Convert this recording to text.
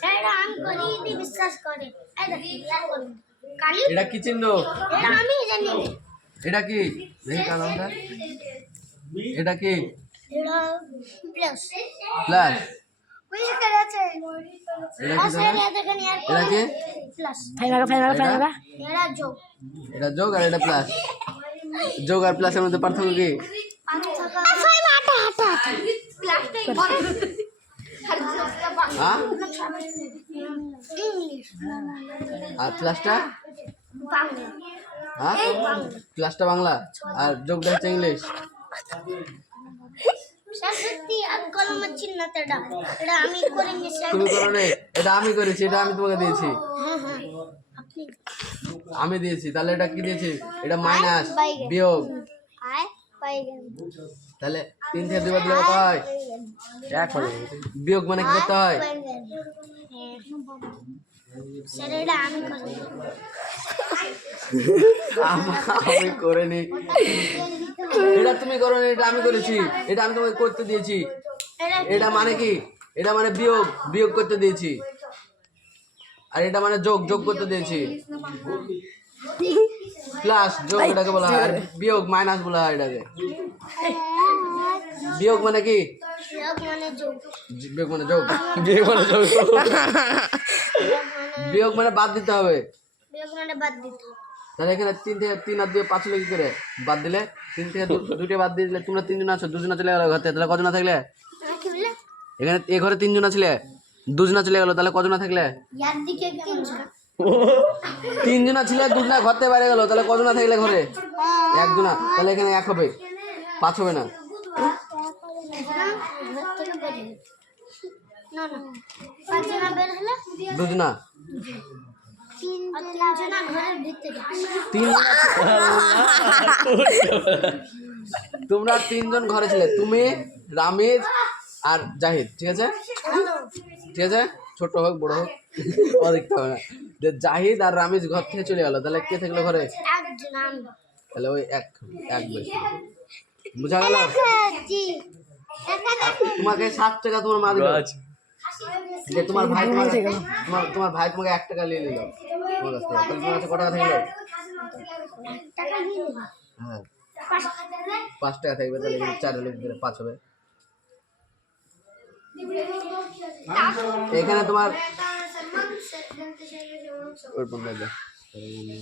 Sir আমি করি দি বিশ্বাস করে এটা কি চিহ্ন? এটা আমি জানি। এটা কি দেখি কালামটা, এটা কি? এটা প্লাস প্লাস। ওই করে আছে। এটা কি স্যার ধরে? দেখেন ইয়ার এটা কি? প্লাস এটা? এটা যোগ। এটা যোগ আর এটা প্লাস। যোগ আর প্লাসের মধ্যে পার্থক্য কি? হ্যাঁ? আর প্লাসটা? হ্যাঁ? প্লাসটা বাংলা আর যোগটা হচ্ছে ইংলিশ। সত্যি আর কলমের চিহ্নটা এটা আমি করে নিয়েছি। তুমি করো না, এটা আমি করেছি, এটা আমি তোমাকে দিয়েছি। আপনি আমি দিয়েছি, তাহলে এটা কি দিয়েছি? এটা মাইনাস বিয়োগ। আয় পাইগেন তাহলে 3 থেকে 2 বাদ দিলে কত হয়? 1 হবে। বিয়োগ মানে কি করতে হয়? স্যার এটা আমি করি। আমি করে নি। এটা তুমি করো না, এটা আমি করেছি, এটা আমি তোমাকে করতে দিয়েছি। এটা মানে কি? এটা মানে বিয়োগ, বিয়োগ করতে দিয়েছি। আর এটা মানে যোগ, যোগ করতে দিয়েছি। প্লাস যোগ এটাকে বলা হয়, আর বিয়োগ মাইনাস বলা হয় এটাকে। বিয়োগ মানে কি? বিয়োগ মানে যোগ। বিয়োগ মানে যোগ। বিয়োগ মানে যোগ। বিয়োগ মানে বাদ দিতে হবে। বিয়োগ মানে বাদ দিতে। তাহলে এখানে 3 থেকে 3 আর 2 5 হলো কি করে? বাদ দিলে 3 থেকে 2টা বাদ দিলে তোমরা 3 জন আছো, 2 জন চলে গেল ঘর থেকে, তাহলে কজন থাকলে? কি বললে? এখানে এই ঘরে 3 জন ছিলে, 2 জন চলে গেল, তাহলে কজন থাকলে? ইয়ার দিকে 3 জন। 3 জন ছিলে, 2 জন ঘর থেকে বাইরে গেল, তাহলে কজন থাকলে ঘরে? 1 জন। তাহলে এখানে 1 হবে, 5 হবে না। না না 5 জন বের হলো, 2 জন। 3 জন ঘরের ভিতরে। 3 তোমরা 3 জন ঘরে ছিলে, তুমি, রামিজ আর জাহিদ, ঠিক আছে? ঠিক আছে, ছোট হোক বড় হোক ও দেখতে হবে না। যে জাহিদ আর রামিজ ঘর থেকে চলে গেল, তাহলে কে থাকলো ঘরে? একজন আমি। তাহলে ওই এক বেশি। বুঝা গেল? জি তোমাকে 7 টাকা তোমার মা দিল। যে তোমার ভাই তোমার ভাই তোমাকে 1 টাকা নিয়ে নিল তোমার কাছ থেকে, তাহলে তোমার কাছে কত টাকা থাকলো? টাকা নিয়ে নিল। হ্যাঁ 5 টাকা থাকবে, তাহলে 4 হলে 5 হবে। এখানে তোমার